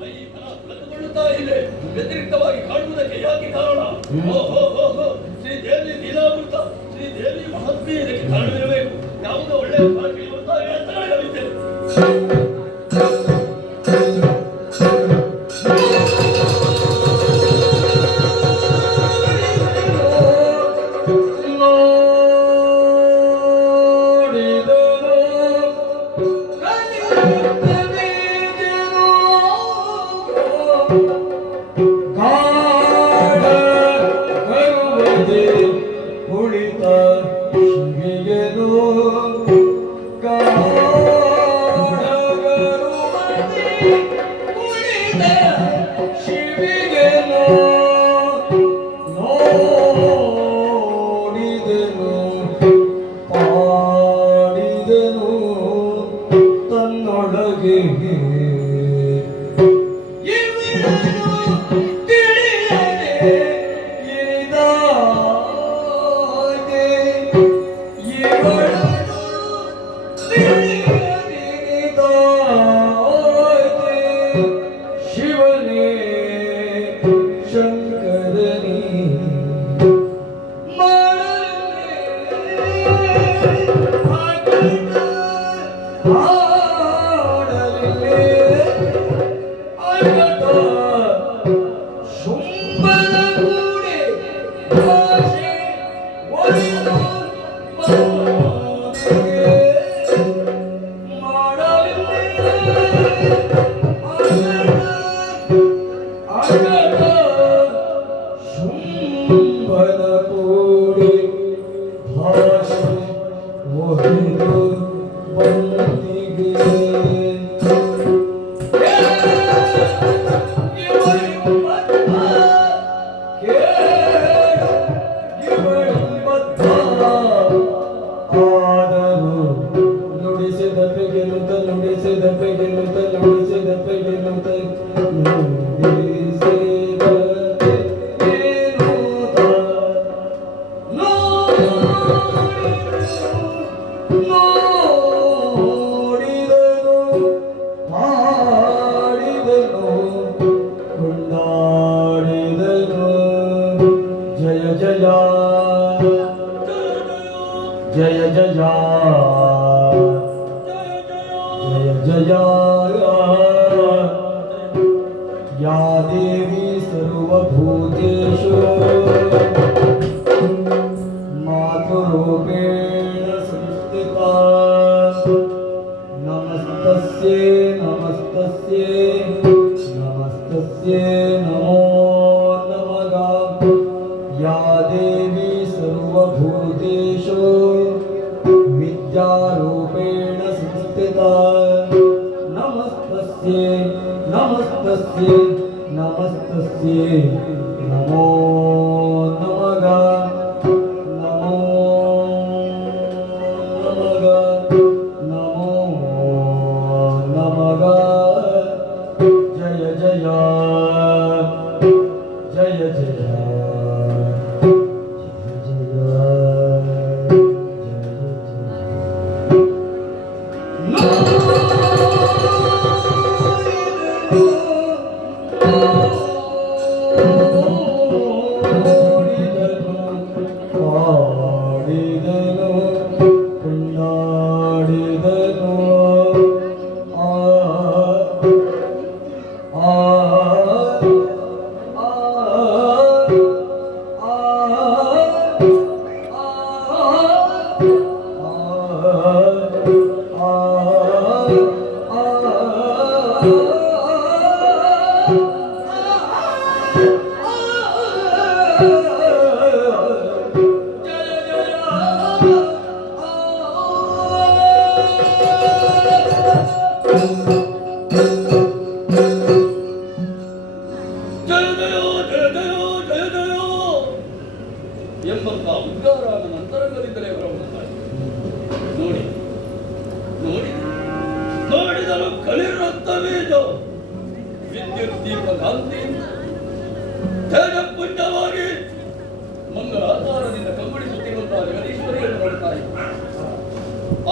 ಮೈ ಮನ ಪುಳಕಗೊಳ್ಳುತ್ತಾ ಇದೆ. ವ್ಯತಿರಿಕ್ತವಾಗಿ ಕಾಣುವುದಕ್ಕೆ ಯಾಕೆ ಕಾರಣ? ಶ್ರೀದೇವಿ ಲೀಲಾಮೃತ, ಶ್ರೀದೇವಿ ಮಹಾತ್ಮೆ ಇದಕ್ಕೆ ಕಾರಣವಿರಬೇಕು. ಯಾವುದೋ ಒಳ್ಳೆಯ ಭಾಷೆ ಎತ್ತರವಿದ್ದೇನೆ.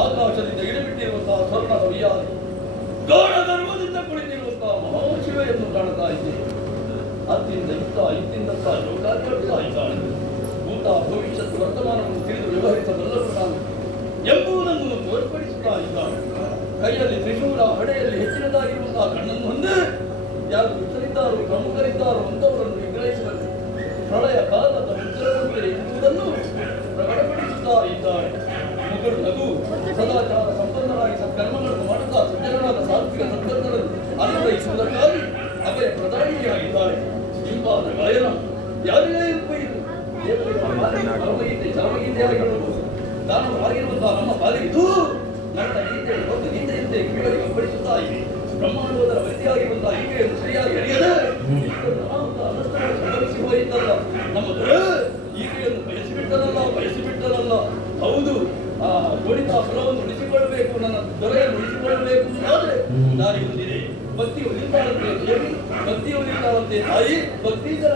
ಆಕಾಶದಿಂದ ಇಳಿಬಿಟ್ಟಿರುವಂತಹ ಸ್ವರ್ಣ ಸವಿಯಾದ ಗಾಢ ಧರ್ಮದಿಂದ ಮುಂದೆ ಕುಳಿತಿರುವಂತಹ ಮಹಾಶಿವೆಯನ್ನು ಕಾಣ್ತಾ ಇದ್ದೇನೆ. ಅತ್ತಿಂದ ಇತ್ತಿಂದ ಲೋಕಾರ್ಪಡಿಸ್ತಾ ಇದ್ದಾಳೆ. ಭೂತ ಭವಿಷ್ಯತ್ ವರ್ತಮಾನವನ್ನು ತಿಳಿದು ವ್ಯವಹರಿಸಬಲ್ಲರು ನಾನು ಎಂಬುದನ್ನು ತೋರ್ಪಡಿಸುತ್ತಾ ಇದ್ದಾಳೆ. ಕೈಯಲ್ಲಿ ತ್ರಿಶೂಲ, ಹಣೆಯಲ್ಲಿ ಹೆಚ್ಚಿನದಾಗಿರುವಂತಹ ಕಣ್ಣನ್ನು ಹೊಂದಿ ಯಾರು ದುಷ್ಟರಿದ್ದಾರೋ ಪ್ರಮುಖರಿದ್ದಾರೋ ಅಂತವರನ್ನು ನಿಗ್ರಹಿಸಬೇಕು. ಪ್ರಳಯ ಕಾಲದ ಉತ್ತರವಂತೆ ಎಂಬುದನ್ನು ಪ್ರಕಟಪಡಿಸುತ್ತಾ ಇದ್ದಾಳೆ. ಮುಖರು ನಗು ಸದಾಚಾರ ಸಂಪನ್ನರಾಗಿ ಸತ್ಕರ್ಮಗಳನ್ನು ಮಾಡುತ್ತಾ ಸಜ್ಜನರಾದ ಸಾತ್ವಿಕ ಸದ್ಗತರನ್ನು ಅನುಗ್ರಹಿಸುವುದಕ್ಕಾಗಿ ಅಭಯ ಪ್ರಧಾನಿಯಾಗಿದ್ದಾಳೆ. ಇಂಪಾದ ಗಾಯನ ಯಾರಿಗೇ ಇದು ಪರಮಗೀತೆ ಚರಮಗೀತೆಯಾಗಿರಬಹುದು. ದಾನವರಾಗಿರುವಂತಹ ನಮ್ಮ ಪಾಲಿಗಿದ್ದು ನನ್ನ ಗೀತೆ ಒಂದು ಗೀತೆಯಂತೆ ಕಿವಿಗಳಿಗೆ ಅಪ್ಪಡಿಸುತ್ತಾ ಇದೆ. ಬ್ರಹ್ಮಾಂಡೋದರ ವ್ಯಕ್ತಿಯಾಗಿರುವಂತಹ ಈಕೆಯನ್ನು ಸರಿಯಾಗಿ ಅರಿಯದೆ ಸಂಭವಿಸಿ ಹೋಯಿದ್ದಲ್ಲ ನಮ್ಮ ದೊರೆ. ಈಕೆಯನ್ನು ಬಯಸಿಬಿಟ್ಟನಲ್ಲ. ಹೌದು, ಆ ಗೋಡಿತ ಫಲವನ್ನು ಉಳಿಸಿಕೊಳ್ಳಬೇಕು, ನನ್ನ ದೊರೆಯನ್ನು ಉಳಿಸಿಕೊಳ್ಳಬೇಕು ಆದರೆ ದಾರಿ ಹೊಂದಿದೆ. ಭಕ್ತಿಯು ನಿಂತಾಳಂತೆ ದೇವಿ, ಭಕ್ತಿಯು ನಿಂತಾಳಂತೆ ತಾಯಿ, ಭಕ್ತಿತರ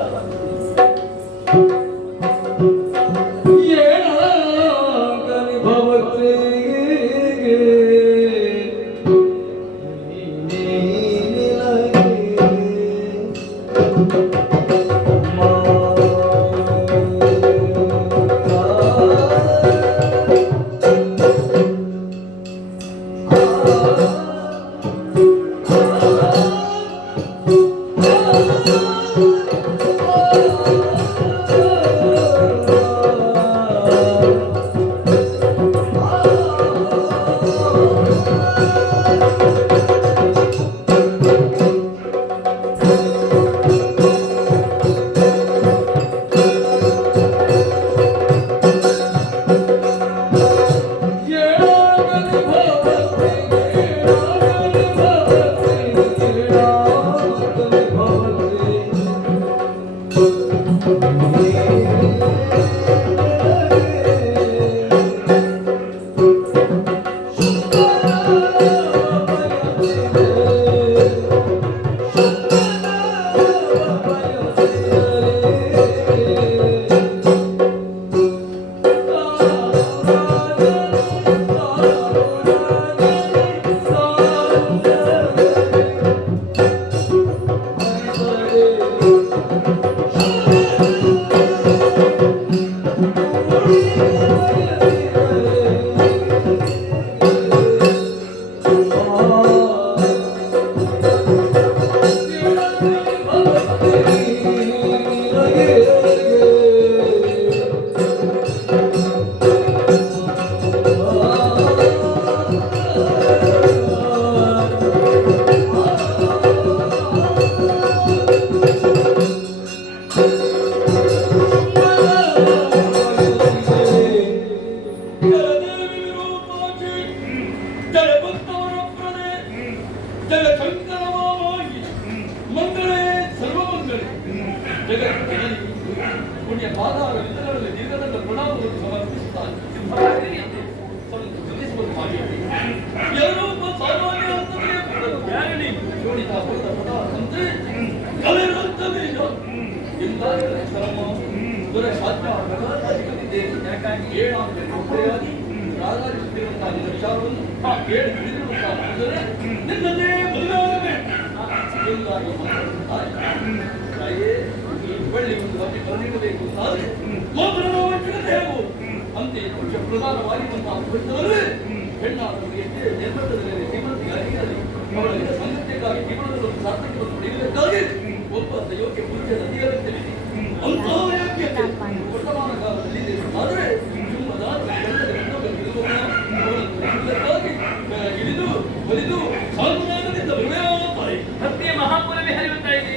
ಭಕ್ತಿಯ ಮಹಾಪುರವೇ ಹರಿಯುತ್ತಾ ಇದೆ.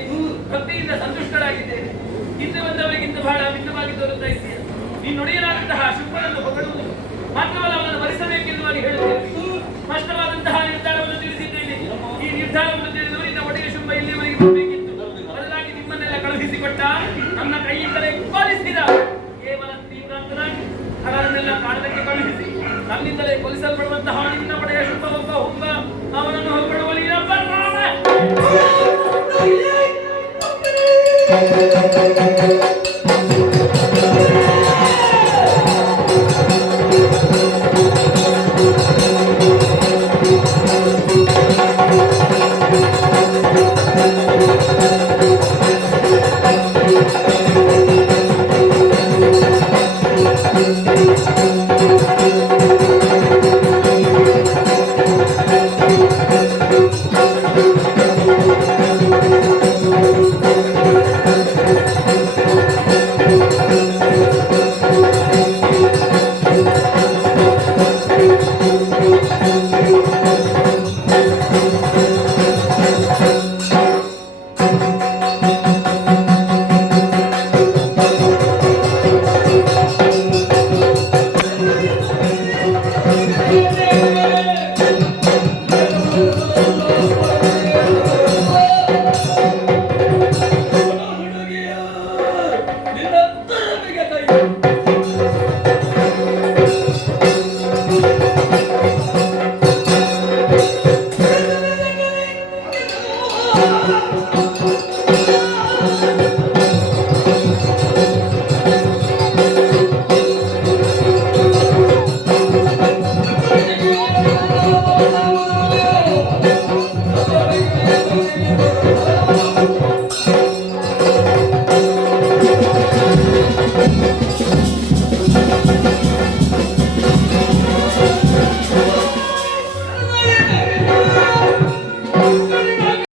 ಭಕ್ತಿಯಿಂದ ಸಂತುಷ್ಟರಾಗಿದ್ದೇನೆ. ಹಿಂದೆ ಬಂದವರಿಗಿಂತ ಬಹಳ ಭಿನ್ನವಾಗಿ ತೋರುತ್ತಾ ಇದ್ದೀಯ. ನೀನು ನುಡಿಯಲಾದಂತಹ ಶುಭವನ್ನು ಹೊಗಳುವುದು ಮಾತ್ರವಲ್ಲ, ಅವನನ್ನು ಭರಿಸಬೇಕೆನ್ನುವಾಗಿ ಹೇಳುತ್ತೇನೆ. ಸ್ಪಷ್ಟವಾದಂತಹ ನಿರ್ಧಾರವನ್ನು ತಿಳಿಸಿದ್ದೇನೆ. ಈ ನಿರ್ಧಾರವನ್ನು ತಿಳಿದು ನಿನ್ನ ಒಡೆಯ ಶುಂಭ ಇಲ್ಲಿಯವರೆಗೆ ಬರಬೇಕಿತ್ತು. ಬದಲಾಗಿ ನಿಮ್ಮನ್ನೆಲ್ಲ ಕಳುಹಿಸಿಕೊಟ್ಟ, ನನ್ನ ಕೈಯಿಂದಲೇ ಪಾಲಿಸಿದ ಕೇವಲ ತೀವ್ರಾಂತನಾಗಿ ಅವರನ್ನೆಲ್ಲ ಕಾಡದಕ್ಕೆ ಕಳುಹಿಸಿ ನನ್ನಿಂದಲೇ ಕೊಲಿಸಲ್ಪಡುವಂತಹ ನಿನ್ನ ಒಡೆಯ ಶುಂಭ ಒಬ್ಬ ಹುಂಬ, ಅವನನ್ನು ಹೊರಡುವ ನೀನ